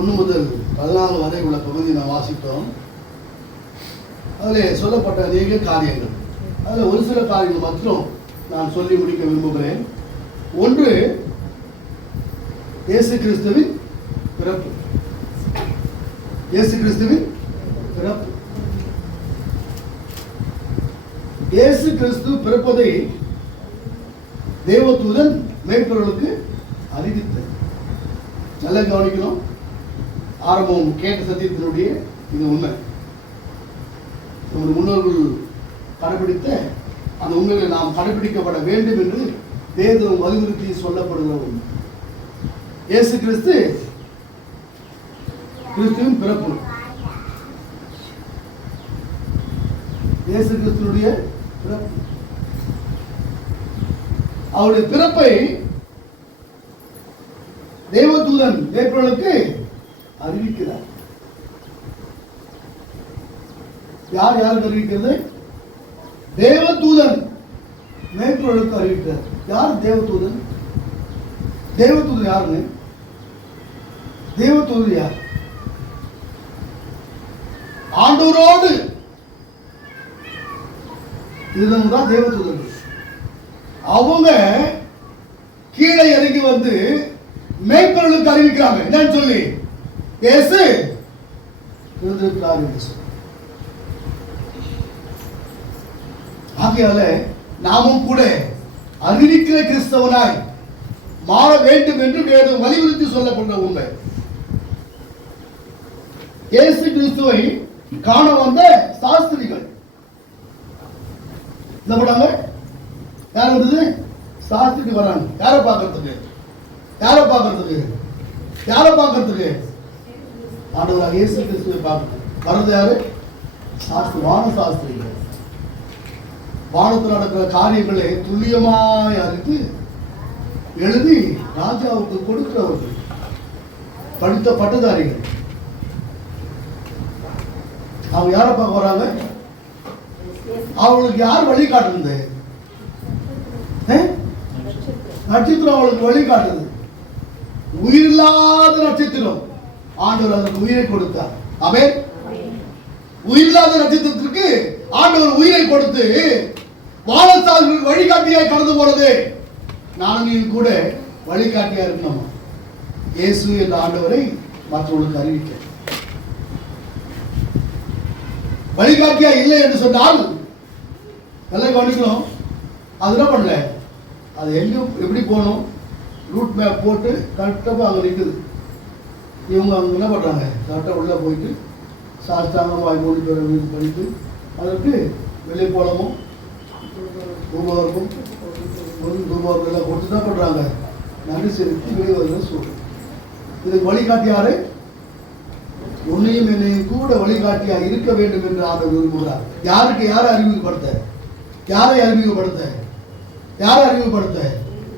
1 முதல் 14 வரை உள்ள பகுதி நாம் வாசித்தோம். அதில் சொல்லப்பட்ட அநேக காரியங்கள், அதில் ஒரு சில காரியங்கள் மாத்திரம் நான் சொல்லி முடிக்க விரும்புகிறேன். ஒன்று, இயேசு கிறிஸ்துவின் பிறப்பு. இயேசு கிறிஸ்துவின் பிறப்பு. இயேசு கிறிஸ்து பிறப்பதை தேவதூதன் மேய்ப்பவர்களுக்கு அறிவித்தார். நல்லா கவனிக்கணும். ஆரம்பம் கேட்ட சத்தியத்தினுடைய இது உண்மை. நமது முன்னோர்கள் கடைபிடித்த அந்த உண்மைகளை நாம் கடைபிடிக்கப்பட வேண்டும் என்று வேதம் வலியுறுத்தி சொல்லப்படுகிற உண்மை. இயேசு கிறிஸ்துவின் பிறப்பு, இயேசு கிறிஸ்துடைய பிறப்பு. அவருடைய பிறப்பை தேவதூதன் மேய்ப்பவர்களுக்கு அறிவிக்கிறார். யார் யாருக்கு அறிவிக்கிறது? தேவதூதன் மேய்ப்பவர்களுக்கு அறிவிக்கிறார். யார் தேவதூதன்? தேவதூதன் யாருன்னு? தேவதூதன் யார்? ஆண்டவரோடு இருந்தவங்க தான் தேவதூதர்கள். அவங்க கீழே இறங்கி வந்து மேய்ப்பவர்களுக்கு அறிவிக்கிறாங்க. என்னன்னு சொல்லி? இயேசு இருந்திருக்கிறார் என்று சொல்லி. ஆகையால நாமும் கூட அறிவிக்கிற கிறிஸ்தவனாய் மாற வேண்டும் என்று வேதம் வலியுறுத்தி சொல்லப்பட்ட உண்மை. இயேசு கிறிஸ்துவை காண வந்த சாஸ்திரிகள் என்ன பண்ணாங்க? யார் வந்தது? சாஸ்திரிக்கு வராங்க. யாரை பார்க்கறதுக்கு? யாரை பார்க்கறதுக்கு? யாரை பார்க்கறதுக்கு? ஆண்டவராக இயேசு கிறிஸ்துவை பார்க்கணும். வர்றது யாரு? சாஸ்திரி, வான சாஸ்திரிகள். வானத்தில் நடக்கிற காரியங்களை துல்லியமாய் அறிந்து எழுதி ராஜாவுக்கு கொடுக்கிறவர்கள், படித்த பட்டதாரிகள். அவங்க யாரை பார்க்க வராங்க? அவங்களுக்கு யார் வழி காட்டுறது? நட்சத்திரம் அவளுக்கு வழி காட்டுது. உயிரில்லாத நட்சத்திரம், ஆண்டவர் அதற்கு உயிரை கொடுத்தார். ஆமென். உயிரில்லாத நட்சத்திரத்திற்கு ஆண்டவர் உயிரை கொடுத்து வானத்தார்களுக்கு வழிகாட்டியாய் கடந்து போறது. நானும் நீ கூட வழிகாட்டியா இருக்கணுமா? இயேசு என்ற ஆண்டவரை மற்றவர்களுக்கு அறிவிக்க. வழிகாட்டியா இல்லை என்று சொன்னால் நல்லா கவனிக்கணும். அது என்ன பண்ணல, அது எங்க எப்படி போகணும் ரூட் மேப் போட்டு கரெக்டாக அங்கே நிற்குது. இவங்க அங்கே என்ன பண்ணுறாங்க, கரெக்டாக உள்ளே போயிட்டு சாஸ்தாங்கம் வாய் மூடி பேர் பண்ணிட்டு அதற்கு வெளியே போலமும் தூபாவுக்கும் தூபாவுக்கெல்லாம் கொடுத்து தான் பண்ணுறாங்க. நன்றி செலுத்தி வெளியே வருகிற சூழல். இதுக்கு வழிகாட்டி யாரு? உன்னையும் என்னையும் கூட வழிகாட்டியாக இருக்க வேண்டும் என்று ஆண்டவர் விரும்புகிறார். யாருக்கு யாரை அறிமுகப்படுத்த? யாரை அறிமுகப்படுத்த? யாரை அறிமுகப்படுத்த?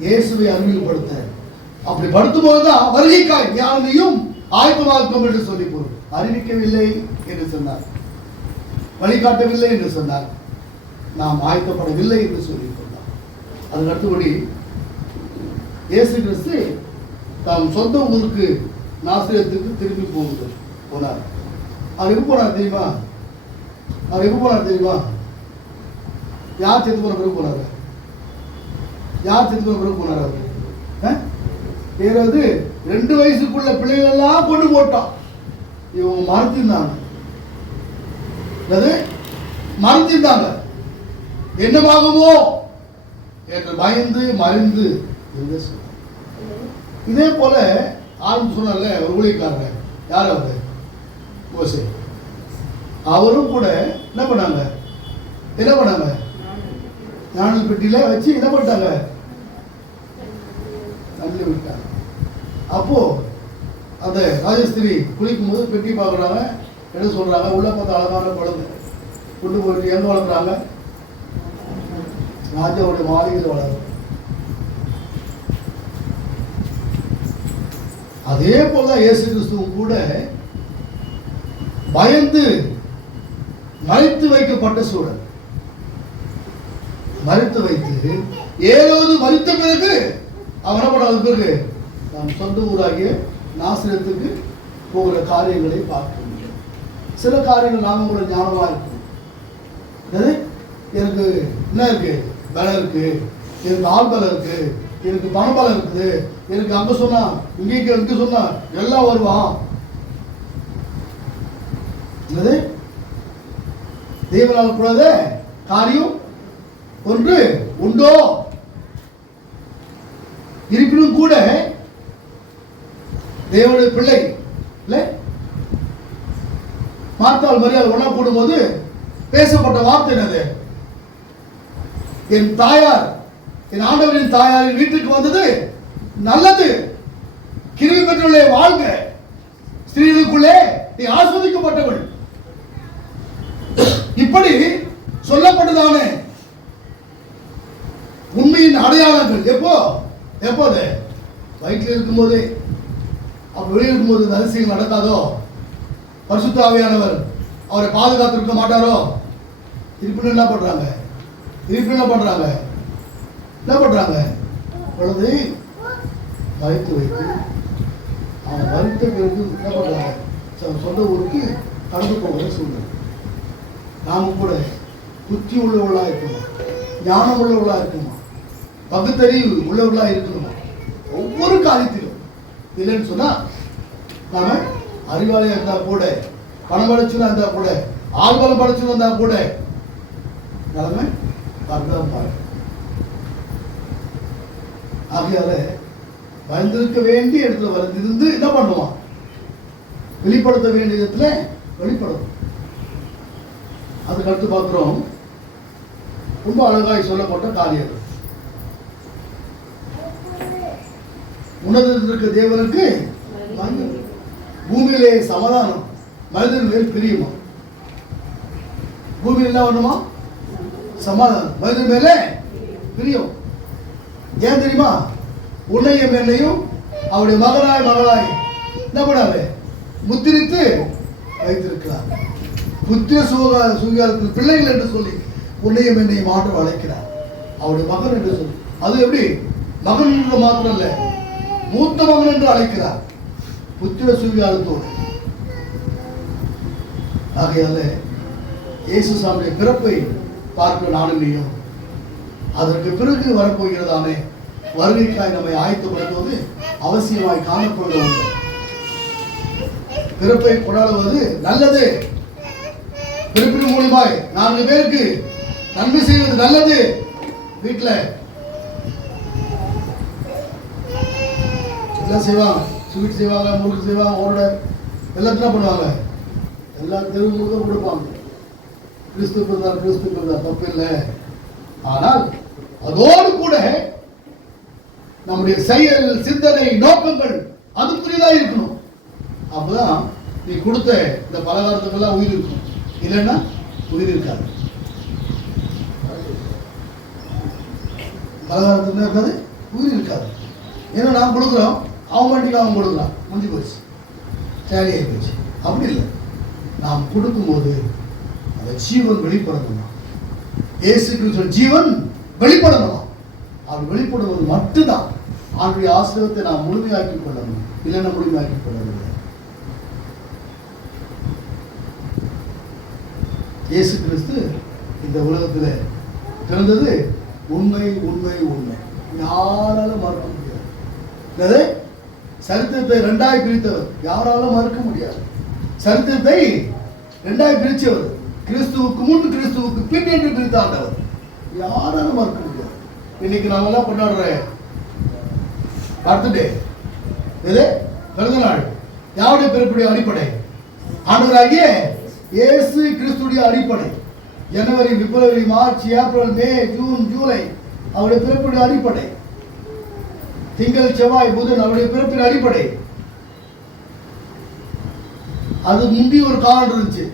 இயேசுவை அறிமுகப்படுத்த. அப்படி படுத்தும் போதுதான் வருகைக்காய் ஞானியும் ஆயத்தமாக்கும் என்று சொல்லி போய் அறிவிக்கவில்லை என்று சொன்னார், வழிகாட்டவில்லை என்று சொன்னார், நாம் ஆயத்தப்படவில்லை என்று சொல்லி சொன்னார். அதன் அடுத்தபடி இயேசு கிறிஸ்து தாம் சொந்த ஊருக்கு நாசரேத்துக்கு திரும்பி போனார். அவர் எப்போ போனார் தெரியுமா? அவர் எப்போ போனார் தெரியுமா? யார் செத்து போன பிறகு போனார்? யார் செத்து போன பிறகு போனார்? அவர் ஏதாவது 2 வயசுக்குள்ள பிள்ளைகள் எல்லாம் கொண்டு போட்டான். இவங்க மறந்துருந்தாங்க, மறந்துருந்தாங்க. என்னவாகுமோ என்று பயந்து மறைந்து. இதே போல ஆரம்பி சொன்னார்ல ஒரு ஊழியக்காரர், யார் அவரு? மோசே. அவரும் கூட என்ன பண்ணாங்க? ஞானல் பெட்டியில வச்சு என்ன பண்ணிட்டாங்க? தள்ளி விட்டாங்க. அப்போ அந்த ராஜஸ்திரி குளிக்கும் போது பெட்டி பார்க்குறாங்க. என்ன சொல்றாங்க? உள்ள பார்த்த அழகான குழந்தை கொண்டு போயிட்டு எங்க வளர்க்குறாங்க? ராஜாவுடைய மாளிகையில் வளரும். அதே போலதான் இயேசு கிறிஸ்துவும் கூட பயந்து மறைத்து வைக்கப்பட்ட சூழல். மறைத்து வைத்து ஏழாவது மறித்த பிறகு அவன் என்ன பண்ண பிறகு நம் சொந்த ஊராகிய நாசரேத்துக்கு போகிற காரியங்களை பார்க்க முடியும். சில காரியங்கள் நாம கூட ஞானமா இருக்கும். எனக்கு என்ன இருக்கு? பலம் இருக்கு, எனக்கு ஆள் பலம் இருக்கு, எனக்கு பணபலம் இருக்குது, எனக்கு அங்க சொன்னா இங்க சொன்னா எல்லாம் வருவான். தேவனால் கூடாத காரியம் ஒன்று உண்டோ? இருப்பினும் கூட தேவனுடைய பிள்ளை இல்ல மார்த்தாள் மரியாள் ஒண்ணா கூடும்போது பேசப்பட்ட வார்த்தை என்னது? என் தாயார், என் ஆண்டவரின் தாயாரின் வீட்டுக்கு வந்தது நல்லது, கிருபை பெற்றவளே வாழ்க, ஸ்திரீகளுக்குள்ளே நீ ஆஸ்வதிக்கப்பட்டவள். இப்படி சொல்லப்பட்டதான உண்மையின் அடையாளங்கள் எப்போது வயிற்றில் இருக்கும்போதே. அப்ப வெளியே இருக்கும்போது இந்த அதிசயங்கள் நடக்காதோ? பரிசுத்த ஆவியானவர் அவரை பாதுகாத்திருக்க மாட்டாரோ? இருப்பினும் என்ன பண்றாங்க? குழந்தை மறைத்து வைத்து அவன் மறித்த பிறகு என்ன பண்றாங்க? சொந்த ஊருக்கு கடந்து போகிற சூழ்நிலை. நாம கூட புத்தி உள்ளவர்களா இருக்கணுமா? ஞானம் உள்ளவர்களா இருக்கணுமா? பகுத்தறிவு உள்ளவர்களா இருக்கணுமா? ஒவ்வொரு காரியத்திலும் இல்லைன்னு சொன்னா நாம அறிவாளியா இருந்தா கூட, பணம் படைச்சுனா இருந்தா கூட, ஆள்பலம் படைச்சுன்னு இருந்தா கூட நிலைமை பார்க்கலாம் பாரு. ஆகையால வந்திருக்க வேண்டிய இடத்துல வந்திருந்து என்ன பண்ணுவான்? வெளிப்படுத்த வேண்டிய இடத்துல வெளிப்படும். அதுக்கு அடுத்து பார்க்கிறோம், ரொம்ப அழகாய் சொல்லப்பட்ட காரியம். உன்னதத்தில் இருக்க தேவனுக்கு பூமியிலே சமாதானம், மனிதன் மேல் பிரியுமா? பூமியில் என்ன பண்ணுமா? சமாதானம், மனிதன் மேலே பிரியும். ஏன் தெரியுமா? உன்னையும் என்னையும் அவருடைய மகனாய் என்ன பண்ணாரு? முத்திரித்து வைத்திருக்கிறார். புத்திர சுகாரத்தில் பிள்ளைகள் என்று சொல்லி உன்னையும் என்னையும் ஆண்டு அழைக்கிறார். அவருடைய மகன் என்று சொல்லி, அது எப்படி மகன் என்று மாத்திரம் அல்ல, மூத்த மகன் என்று அழைக்கிறார். புத்திர சுகாரத்தோடு. ஆகையால இயேசு சாமியுடைய பிறப்பை பார்க்க நானும் நீயும் அதற்கு பிறகு வரப்போகிறதானே வருகைக்காய் நம்மை ஆயத்தப்படுத்துவது அவசியமாய் காணப்படுவது. பிறப்பை கொண்டாடுவது நல்லது. பிறப்பின் மூலியமாய் 4 பேருக்கு நன்மை செய்வது நல்லது. வீட்டில் எல்லாம் செய்வாங்க, ஸ்வீட் செய்வாங்க, முறுக்கு செய்வாங்க, ஓட எல்லாத்தையும் பண்ணுவாங்க. எல்லா தெருவு முழுக்க கொடுப்பாங்க. கிறிஸ்து பிறந்தார் தப்பு இல்லை. ஆனால் அதோடு கூட நம்முடைய செயல், சிந்தனை, நோக்கங்கள் அதுக்குரியதாக இருக்கணும். அப்பதான் நீ கொடுத்த இந்த பலகாரத்துக்கெல்லாம் உயிர் இருக்கும். இல்லைன்னா உயிர் இருக்காது. பலகாரத்துக்கு இருக்காது, உயிர் இருக்காது. ஏன்னா நாம் கொடுக்குறோம், அவன் கொடுக்குறான், முடிஞ்சு போச்சு, சேரியாகி போச்சு. அப்படி இல்லை. நாம் கொடுக்கும்போது அந்த ஜீவன் வெளிப்படணுமா? இயேசு கிறிஸ்துவின் ஜீவன் வெளிப்படணுமா? அவர் வெளிப்படுவது மட்டும்தான் அவருடைய ஆசீர்வாதத்தை நாம் முழுமையாக்கி கொள்ளணும். இல்லைன்னா முழுமையாக்கி கொள்ளணும். இயேசு கிறிஸ்து இந்த உலகத்தில் பிறந்தது உண்மை உண்மை உண்மை, யாராலும் மறுக்க முடியாது. சரித்திரத்தை 2ஆய் பிரித்தவர், யாராலும் மறுக்க முடியாது. சரித்திரத்தை 2ஆய் பிரித்தவர், கிறிஸ்துவுக்கு முன் கிறிஸ்துவுக்கு பின் என்று பிரித்தாண்டவர், யாராலும் மறுக்க முடியாது. இன்னைக்கு நாம எல்லாம் கொண்டாடுற பர்த்டே, எது பிறந்த நாள், யாருடைய பிறப்புடைய அடிப்படை? ஆண்டவராகிய இயேசு கிறிஸ்துடைய அடிப்படை. ஜனவரி, பிப்ரவரி, மார்ச், ஏப்ரல், மே, ஜூன், ஜூலை அவருடைய பிறப்புடைய அடிப்படை. திங்கள், செவ்வாய், புதன் அவருடைய பிறப்பின் அடிப்படை. அது முந்தி ஒரு காலண்டர் இருந்துச்சு.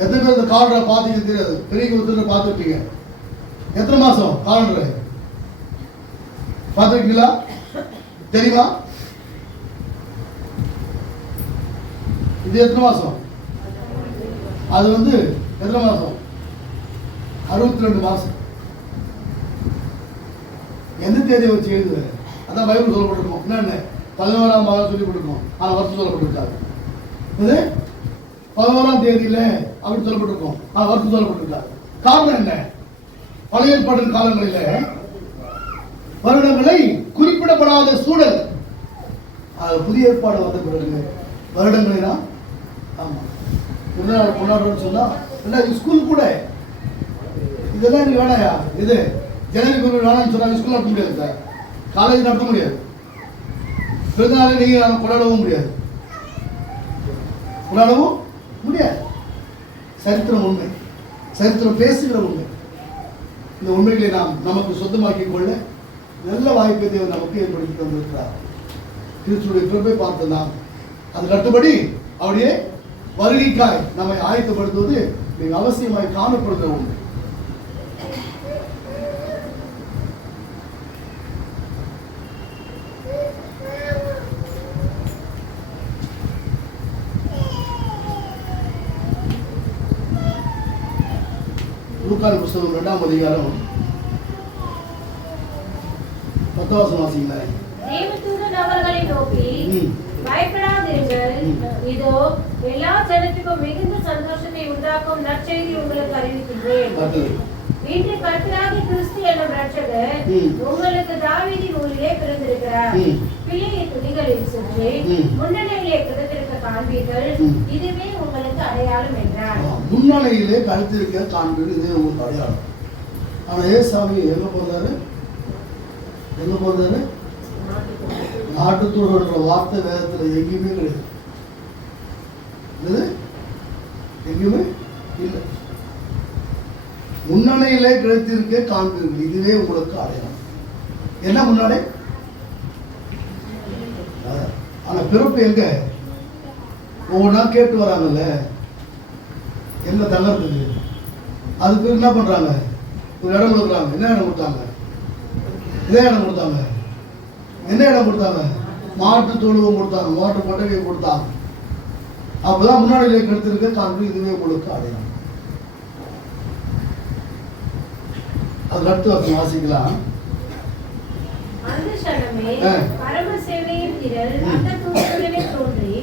எத்தனை பேர் அந்த காலண்டரை பார்த்தீங்க தெரியாது. பெரிய ஒருத்தர் பார்த்துருப்பீங்க. எத்தனை மாசம் காலண்டர் பார்த்துருக்கீங்களா? தெரியுமா? இது எத்தனை மாசம்? அது எத்தனை மாசம்? 62 மாசம். எந்த தேதியை வச்சு எழுதுற? அதான் பைபிள் சொல்லப்பட்டிருக்கோம். என்னென்ன 11ஆம் மாதம் சொல்லி கொடுக்கணும். ஆனால் வருஷம் சொல்லப்பட்டிருக்காது. இது 11ஆம் தேதியில அப்படின்னு சொல்லப்பட்டிருக்கோம். ஆனால் வருஷம் சொல்லப்பட்டிருக்காது. காரணம் என்ன? பழைய ஏற்பாட்டின் காலங்களில் வருடங்களை குறிப்பிடப்படாத சூழல். புதிய ஏற்பாடு வந்த பிறகு வருடங்களை தான் ஆமா கொண்டாடுறோம்னு சொன்னா ஸ்கூல் கூட இதெல்லாம் நீ வேணாயா, இது ஜனவரி வேணாம்னு சொன்னா ஸ்கூல் நடத்த முடியாது சார், காலேஜ் நடத்த முடியாது, பிறந்தநாளை நீங்க கொண்டாடவும் முடியாது, கொண்டாடவும் முடியாது. சரித்திரம் உண்மை, சரித்திரம் பேசுகிற உண்மை. இந்த உண்மைகளை நாம் நமக்கு சொந்தமாக்கிக் கொள்ள நல்ல வாய்ப்பை தேவன் நமக்கு ஏற்படுத்தி தந்திருக்கிறார். கிறிஸ்துடைய பிறப்பை பார்த்து நாம் அது கட்டுப்படி அவருடைய வருகைக்காய் நம்மை ஆயத்தப்படுத்துவது மிக அவசியமாய் காணப்படுகிற உண்மை. லூக்காவின் புத்தகம் 2ஆம் அதிகாரம் 10ஆம் வசனம் வாசிங்களா? தேவதூதன் அவர்களை நோக்கி, பயப்படாதீர்கள், இதோ எல்லா ஜனத்துக்கும் மிகுந்த சந்தோஷத்தை உண்டாக்கும் நற்செய்தி உங்களுக்கு அறிவிக்கின்றேன். இன்று கர்த்தராகிய கிறிஸ்து என்னும் இரட்சகர் உங்களுக்கு தாவீதின் ஊரிலே பிறந்திருக்கிறார். பிள்ளையை துணிகளில் சுற்றி முன்னணியிலே கிடத்திருக்க காண்பீர்கள், இதுவே உங்களுக்கு அடையாளம் என்றார். முன்னணியிலே கழுத்திருக்க காண்பீர்கள், இதுவே உங்களுக்கு அடையாளம். ஆனா ஏசாமி எங்க போறாரு? நாட்டுத்தோட வார்த்தை வேதத்தில் எங்கேயுமே கிடையாது. எங்கேயுமே இல்லை. முன்னணியிலே கிடைத்திருக்க காண்பீர்கள், இதுவே உங்களுக்கு அடையாளம். என்ன முன்னாடி? ஆனா பிறப்பு எங்க? ஒவ்வொன்றா கேட்டு வராங்கல்ல, எங்க தங்கறதுக்கு? அதுக்கு என்ன பண்றாங்க? ஒரு இடம் கொடுக்குறாங்க. என்ன இடம் கொடுத்தாங்க? இதே இடம் கொடுத்தாங்க. என்ன இடம் கொடுத்தாங்க? மாட்டு தொழுவம் கொடுத்தாங்க, மாட்டு கொட்டகை கொடுத்தாங்க. அப்பதான் முன்னாடியிலே கெடுத்திருக்க காண்பு இதுவே உங்களுக்கு அடையாளம். அது அடுத்து வந்து வாசிக்கலாம். அந்த சனமே பரம சேவையின் திரள் அந்த தூதருடனே தோன்றி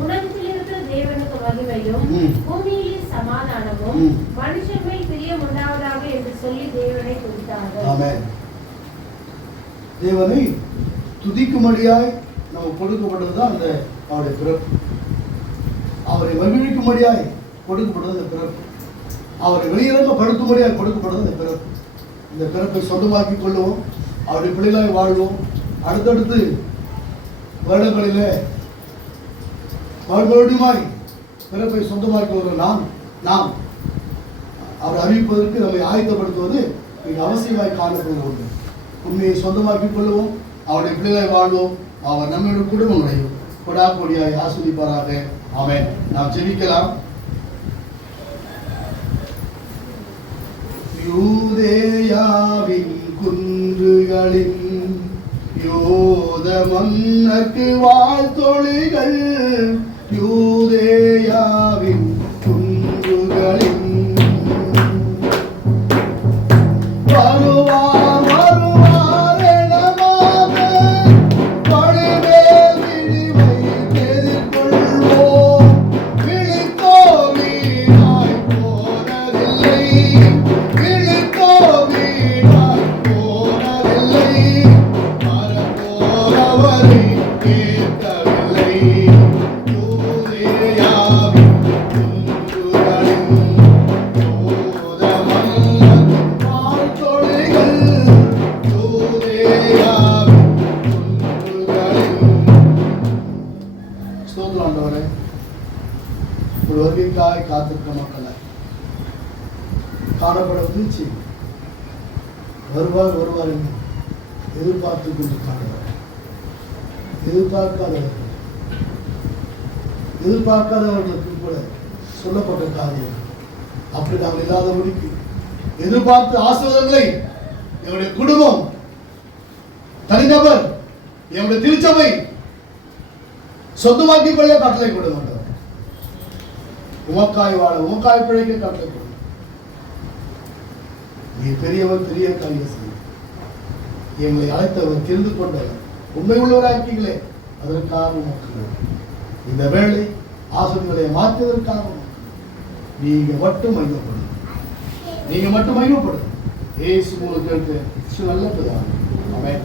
உன்னதத்தில் இருக்கிற தேவனுக்கு மகிமையும் பூமியிலே சமாதானமும் மனுஷர் மேல் பிரியம் உண்டாவதாக என்று சொல்லி தேவனை துதித்தார்கள். ஆமென். தேவனை துதிக்கும்படியாய் நமக்கு கொடுக்கப்பட்டதுதான் அந்த அவருடைய பிறப்பு. அவரை மகிழ்விக்கும்படியாய் கொடுக்கப்பட்டது அந்த பிறப்பு. அவரை வெளியிறங்கப்படுத்தும்படியாய் கொடுக்கப்பட்டது அந்த பிறப்பு. இந்த பிறப்பை சொந்தமாக்கிக் கொள்வோம், அவருடைய பிள்ளைகளாய் வாழ்வோம். அடுத்தடுத்து வருடங்களிலே மறுபடியுமாய் பிறப்பை சொந்தமாக்கி ஒரு நாம் அவர் அறிவிப்பதற்கு நம்மை ஆயத்தப்படுத்துவது மிக அவசியமாய் காணப்படுவது உண்டு. உண்மையை சொந்தமாக்கிக் கொள்வோம், அவருடைய பிள்ளைகளாய் வாழ்வோம். அவர் நம்முடைய குடும்பம் நுழையும் கொடாக்கொடியாய் ஆஸ்வதிப்பாராக. ஆமென். நாம் ஜெபிக்கலாம். யூதேயாவின் குன்றுகளின் யோத மன்னர்க்கு வாழ்த்தொழிகள், யூதேயாவின் குன்றுகளின் வருவார் வருவார் எனமாக பழிவேல் விழிவை எதிர்கொள்வோம். விழித்தோ வீணாய் போனதில்லை, விழித்தோ வீணாய் போனதில்லை, மரபோரவரை கேட்கவில்லை. யூதேயாவின் குன்றுகளின் யோத மன்னர் வாழ்த்தொழிகள், யூதேயாவின் குன்றுகளின். ஸ்தோத்திரம் ஆண்டவரே, ஒரு வருகைக்காய் காத்திருக்க மக்களை காணப்பட வீழ்ச்சி வருவார் வருவார் என்று எதிர்பார்த்து கொண்டு காணுவார். எதிர்பார்க்காதவர்களுக்கு கூட சொல்லப்பட்ட காரியம் அப்படி நாங்கள் இல்லாதபடிக்கு எதிர்பார்த்து ஆசீர்வாதங்களை என்னுடைய குடும்பம், தனிநபர், என்னுடைய திருச்சபை சொந்தமாக்கிக் கொள்ள கட்டளை கொடுங்க. உமக்காய் வாழ, உமக்காய் பிழைக்க கட்டளை கொடுங்க. நீ பெரியவர், பெரிய காரியம் செய்ய எங்களை அழைத்தவர், தெரிந்து கொண்டவர், உண்மை உள்ளவராக்கீங்களே, அதற்காக உமக்கு நன்றி. இந்த வேளை ஆசீர்வாதங்களை மாற்றுவதற்காக நீங்க மட்டும் மகிமைப்படுங்க. நீங்க மட்டும் மகிமைப்படுங்க. இயேசு மூலம் கேட்க நல்ல பிதாவே. ஆமென்.